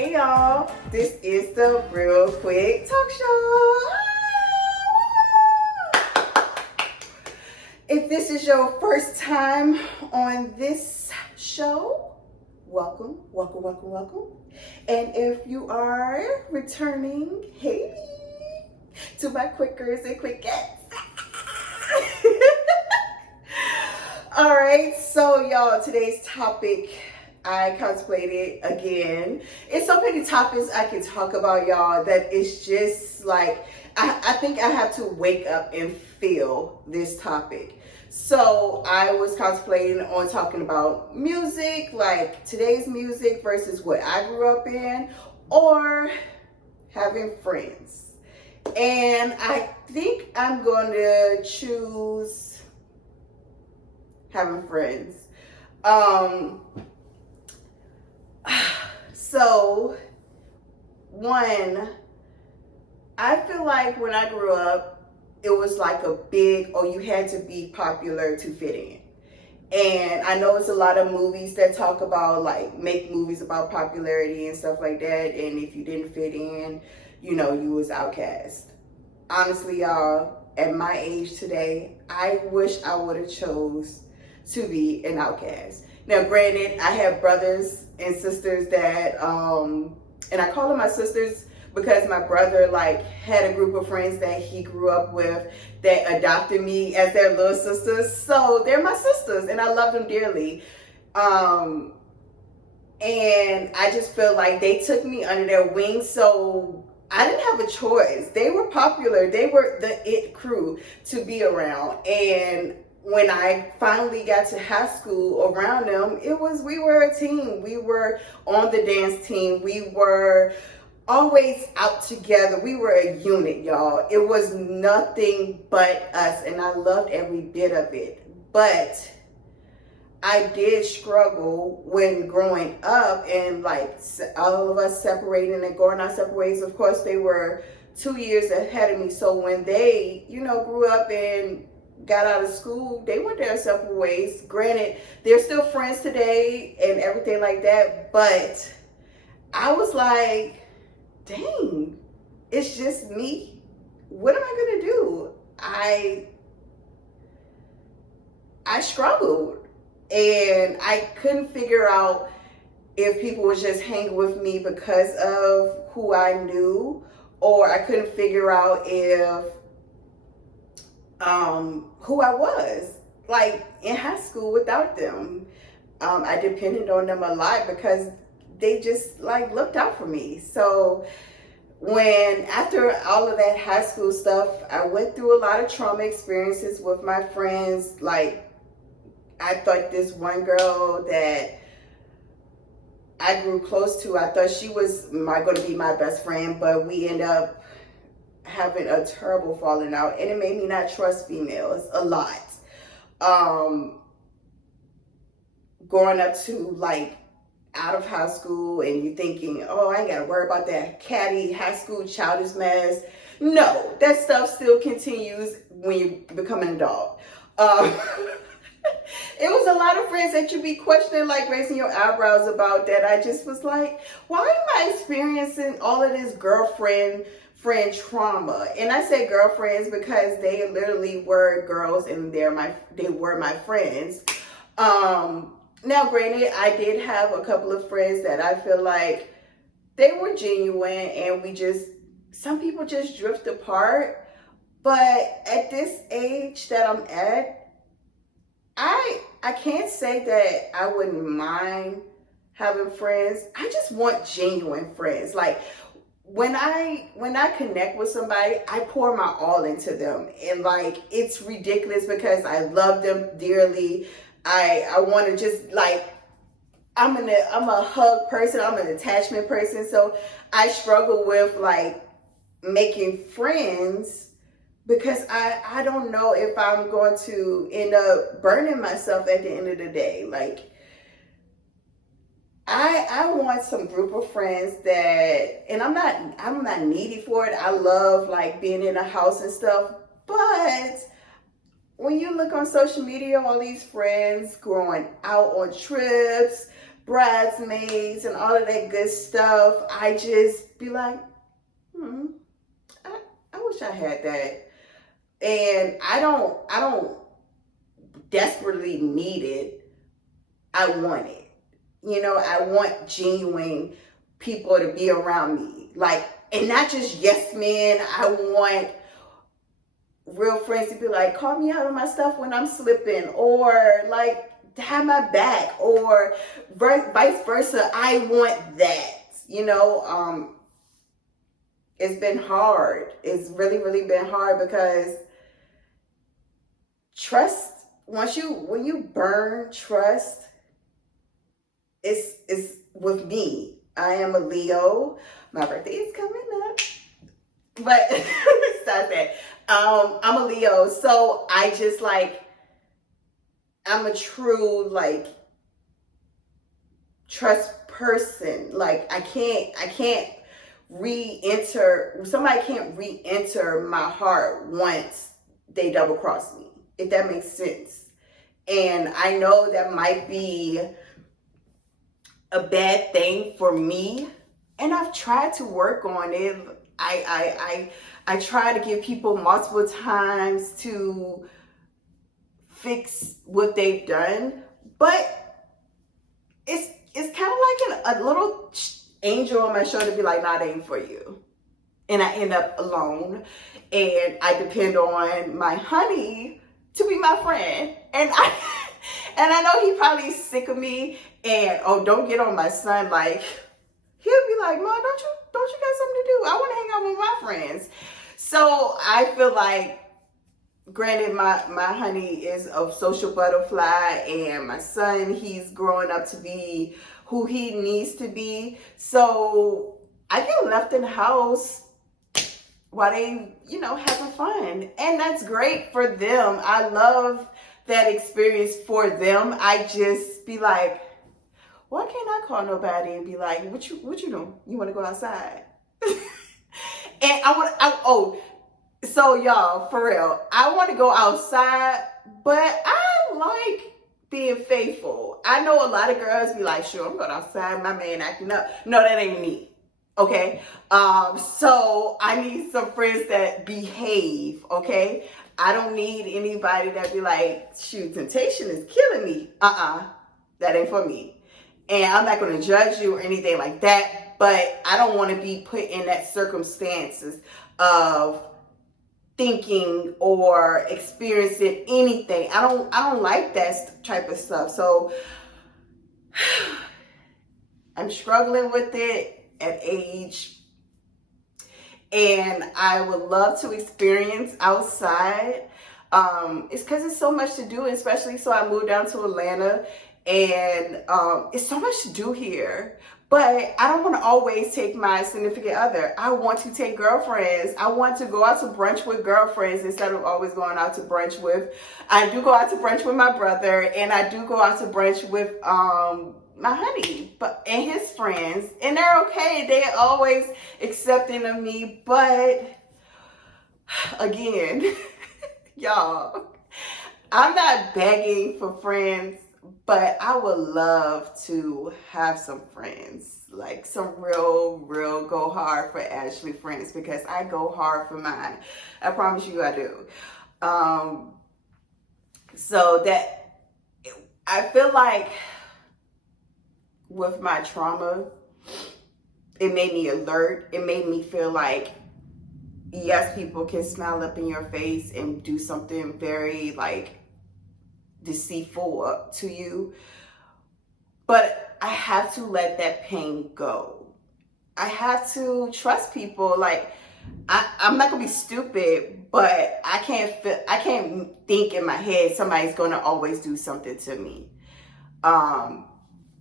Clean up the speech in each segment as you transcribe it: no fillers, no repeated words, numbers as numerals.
Hey y'all, this is the Real Quick Talk Show. If this is your first time on this show, welcome. And if you are returning, hey, to my quickers and quickettes. All right, so y'all, today's topic, I contemplated again. It's so many topics I can talk about, y'all, that it's just like, I think I have to wake up and feel this topic. So I was contemplating on talking about music, like today's music versus what I grew up in, or having friends. And I think I'm going to choose having friends. So, one, I feel like when I grew up, it was like a big, you had to be popular to fit in. And I know it's a lot of movies that talk about, like, make movies about popularity and stuff like that. And if you didn't fit in, you was outcast. Honestly, y'all, at my age today, I wish I would have chose to be an outcast. Now, granted, I have brothers and sisters that, and I call them my sisters because my brother, like, had a group of friends that he grew up with that adopted me as their little sisters. So they're my sisters, and I love them dearly. And I just feel like they took me under their wing, so I didn't have a choice. They were popular. They were the it crew to be around. And when I finally got to high school around them, we were a team. We were on the dance team. We were always out together. We were a unit, y'all. It was nothing but us, and I loved every bit of it. But I did struggle when growing up and, like, all of us separating and going our separate ways. Of course, they were 2 years ahead of me. So when they, grew up and got out of school, they went their separate ways. Granted, they're still friends today and everything like that, but I was like, dang, it's just me. What am I gonna do? I struggled, and I couldn't figure out if people was just hanging with me because of who I knew, or I couldn't figure out if who I was, like, in high school without them. I depended on them a lot because they just, like, looked out for me. So after all of that high school stuff, I went through a lot of trauma experiences with my friends. Like, I thought this one girl that I grew close to, I thought she was going to be my best friend, but we ended up having a terrible falling out, and it made me not trust females a lot. Going up to, like, out of high school, and you thinking, I ain't gotta worry about that catty high school childish mess. No, that stuff still continues when you become an adult. It was a lot of friends that you be questioning, like raising your eyebrows about, that I just was like, why am I experiencing all of this friend trauma? And I say girlfriends because they literally were girls, and they were my friends. Now, granted, I did have a couple of friends that I feel like they were genuine, and some people just drift apart. But at this age that I'm at, I can't say that I wouldn't mind having friends. I just want genuine friends. Like, when I connect with somebody, I pour my all into them. And, like, it's ridiculous because I love them dearly. I want to just, like, I'm a hug person. I'm an attachment person. So I struggle with, like, making friends because I don't know if I'm going to end up burning myself at the end of the day. Like, I want some group of friends that, and I'm not needy for it. I love, like, being in a house and stuff, but when you look on social media, all these friends going out on trips, bridesmaids and all of that good stuff, I just be like, I wish I had that. And I don't desperately need it. I want it. You know, I want genuine people to be around me. Like, and not just yes men. I want real friends to be like, call me out on my stuff when I'm slipping, or like have my back, or vice versa. I want that. You know, it's been hard. It's really, really been hard because trust, when you burn trust, it's with me. I am a Leo. My birthday is coming up. But stop that. I'm a Leo, so I just like, I'm a true like trust person. Like I can't somebody can't re-enter my heart once they double cross me, if that makes sense. And I know that might be a bad thing for me, and I've tried to work on it. I try to give people multiple times to fix what they've done, but it's kind of like a little angel on my shoulder be like, nah, that ain't for you. And I end up alone, and I depend on my honey to be my friend. And I know he probably is sick of me, and don't get on my son. Like, he'll be like, Mom, don't you got something to do? I want to hang out with my friends. So I feel like, granted, my honey is a social butterfly, and my son, he's growing up to be who he needs to be. So I get left in the house while they, having fun. And that's great for them. I love that experience for them. I just be like, why can't I call nobody and be like, what you doing? You want to go outside? And so y'all, for real, I want to go outside, but I like being faithful. I know a lot of girls be like, sure, I'm going outside, my man acting up. No, that ain't me. Okay. So I need some friends that behave. Okay. I don't need anybody that be like, shoot, temptation is killing me. That ain't for me. And I'm not going to judge you or anything like that, but I don't want to be put in that circumstances of thinking or experiencing anything. I don't like that type of stuff. So I'm struggling with it at age, and I would love to experience outside. It's because it's so much to do, especially so I moved down to Atlanta, and it's so much to do here. But I don't want to always take my significant other. I want to take girlfriends. I want to go out to brunch with girlfriends instead of always going out to brunch with. I do go out to brunch with my brother, and I do go out to brunch with my honey, and his friends, and they're okay. They're always accepting of me. But again, y'all, I'm not begging for friends. But I would love to have some friends, like some real go hard for Ashley friends, because I go hard for mine. I promise you I do. So that I feel like with my trauma, it made me alert. It made me feel like, yes, people can smile up in your face and do something very like deceitful to you, but I have to let that pain go. I have to trust people. Like I'm not gonna be stupid, but I can't think in my head somebody's gonna always do something to me.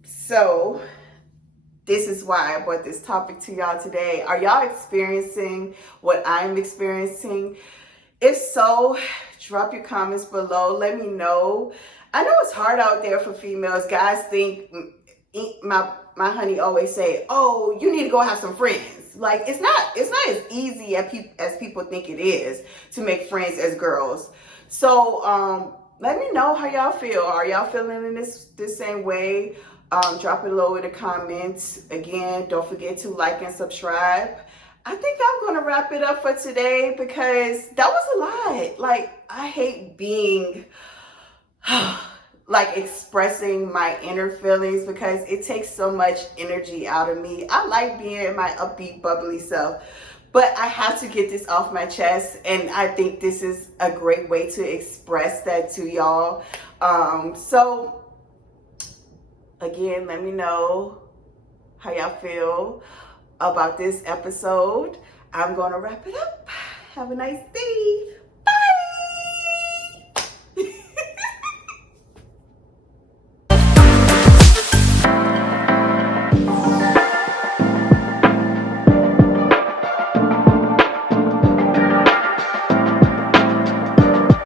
So this is why I brought this topic to y'all today. Are y'all experiencing what I'm experiencing? If so, drop your comments below. Let me know. I know it's hard out there for females. Guys think, my honey always say, oh, you need to go have some friends. Like, it's not as easy as people think it is to make friends as girls. So let me know how y'all feel. Are y'all feeling in this same way? Drop it below in the comments. Again, don't forget to like and subscribe. I think I'm going to wrap it up for today because that was a lot. Like, I hate being, like, expressing my inner feelings because it takes so much energy out of me. I like being my upbeat, bubbly self, but I have to get this off my chest, and I think this is a great way to express that to y'all. So, again, let me know how y'all feel about this episode. I'm going to wrap it up. Have a nice day.